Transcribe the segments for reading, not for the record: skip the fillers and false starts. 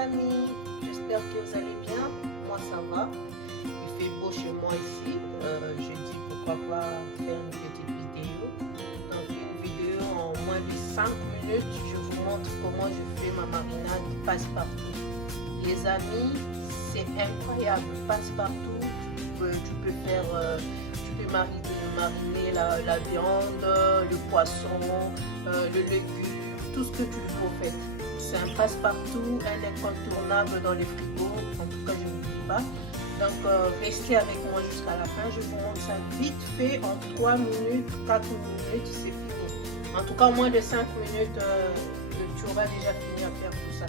amis, j'espère que vous allez bien. Moi ça va, il fait beau chez moi ici. Je dis pourquoi pas faire une petite vidéo. Donc une vidéo en moins de 5 minutes, je vous montre comment je fais ma marinade passe-partout. Les amis, c'est incroyable, passe-partout. Tu peux faire, tu peux mariner la viande, le poisson, le légume, tout ce que tu veux en fait. C'est un passe-partout, un incontournable dans les frigos, en tout cas je ne vous dis pas. Donc restez avec moi jusqu'à la fin, je vous montre ça vite fait en 3 minutes, 4 minutes, c'est fini. En tout cas en moins de 5 minutes, tu auras déjà fini à faire tout ça.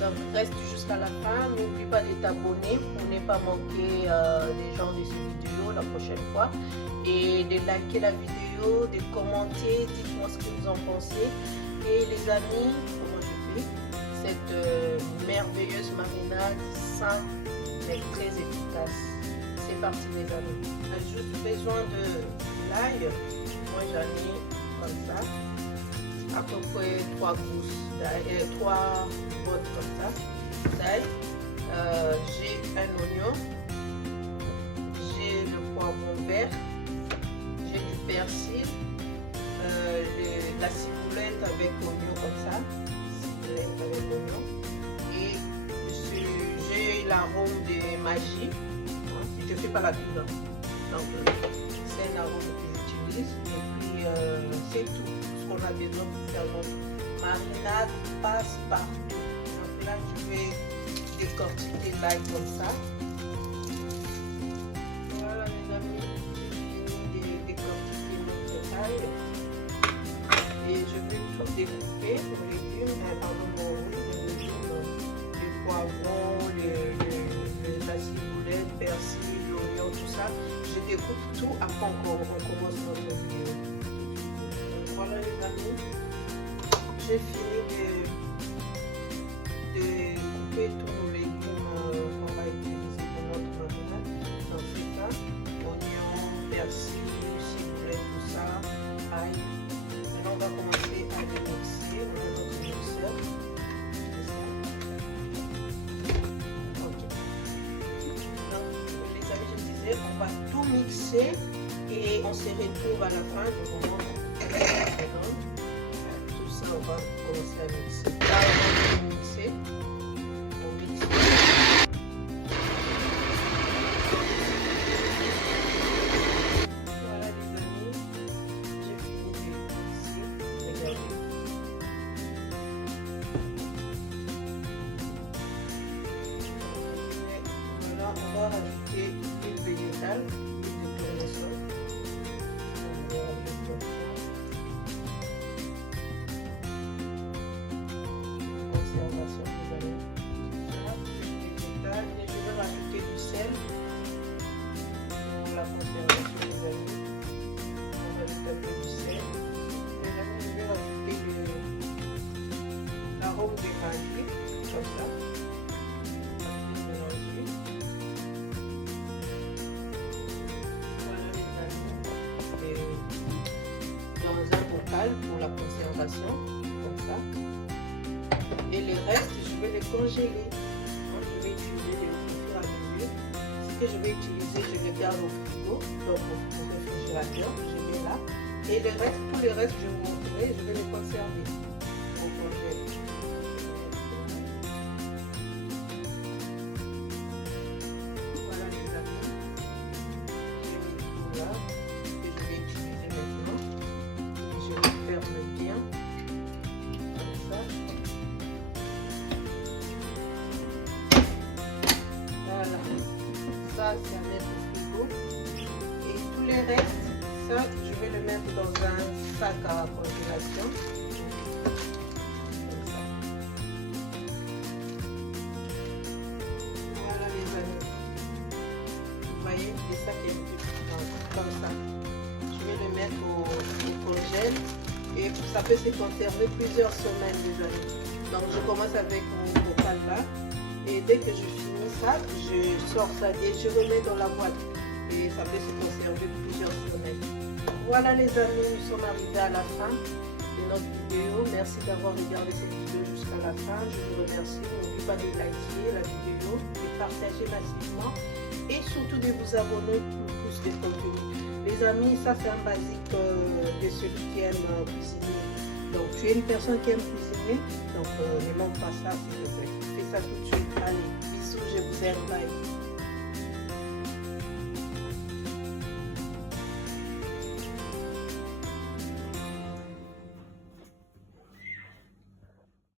Donc reste jusqu'à la fin, n'oublie pas de t'abonner pour ne pas manquer les gens de ces vidéos la prochaine fois. Et de liker la vidéo, de commenter, dites-moi ce que vous en pensez. Et les amis, comment je fais cette merveilleuse marinade simple mais très efficace. C'est parti les amis. On a juste besoin de l'ail. Moi j'en ai comme ça, à peu près 3 gousses d'ail, 3 bottes comme ça d'ail. J'ai un oignon, j'ai le poivron vert, j'ai du persil, la ciboulette avec oignon comme ça, ciboulette avec oignon, et j'ai l'arôme de magie. Je ne fais pas la pub, donc c'est un arôme que j'utilise, et puis c'est tout ce qu'on a besoin pour faire notre marinade passe-partout. Donc là je vais décortiquer l'ail comme ça. Voilà les amis, j'ai fini de décortiquer notre ail. Et je vais tout découper, les légumes, les poivrons, la ciboulette, persil, l'oignon, tout ça. Je découpe tout après on commence notre vidéo. Donc, voilà les amis, j'ai fini de couper tous nos légumes qu'on va utiliser pour notre marinade. Donc c'est ça, oignon, persil, ciboulette, tout ça, ail. Maintenant, on va commencer à les mixer. On a notre mixeur. Ok. Donc, les amis, je disais, on va tout mixer et on se retrouve à la fin. Je vous montre. Tout ça, on va commencer à mixer. Là, on va mixer. On mixe. On va rajouter l'huile végétale, l'huile de tournesol. Conservation, vous allez l'huile végétale et je vais rajouter du sel pour la conservation, les amis. On rajoute un peu du sel. Les amis, je vais rajouter l'arôme de magie, comme ça. Pour la conservation, comme ça. Et les restes, je vais les congeler. Donc, je vais utiliser au fur et à mesure. Ce que je vais utiliser, je les garde au frigo, donc au réfrigérateur, je mets là. Et les restes, tous les restes, je vais vous montrer, je vais les conserver au congèle. Voilà les amis, j'ai mis tout là, que je vais utiliser maintenant. Je le ferme bien, comme ça. Voilà, ça c'est à mettre au frigo. Et tous les restes, ça je vais le mettre dans un sac à congélation. Comme ça. Voilà les amis. Vous voyez, les sacs est un peu comme ça. Je vais le mettre au congèle et ça peut se conserver plusieurs semaines les amis. Donc je commence avec mon bocal là et dès que je finis ça, je sors ça et je remets dans la boîte et ça peut se conserver plusieurs semaines. Voilà les amis, nous sommes arrivés à la fin de une autre vidéo. Merci d'avoir regardé cette vidéo jusqu'à la fin. Je vous remercie. N'oubliez pas de liker la vidéo, de partager massivement et surtout de vous abonner pour plus de contenu. Les amis, ça c'est un basique de celui qui aime cuisiner. Donc tu es une personne qui aime cuisiner, donc ne manque pas ça s'il te plaît. Fais ça tout de suite. Allez, bisous, je vous aime, bye.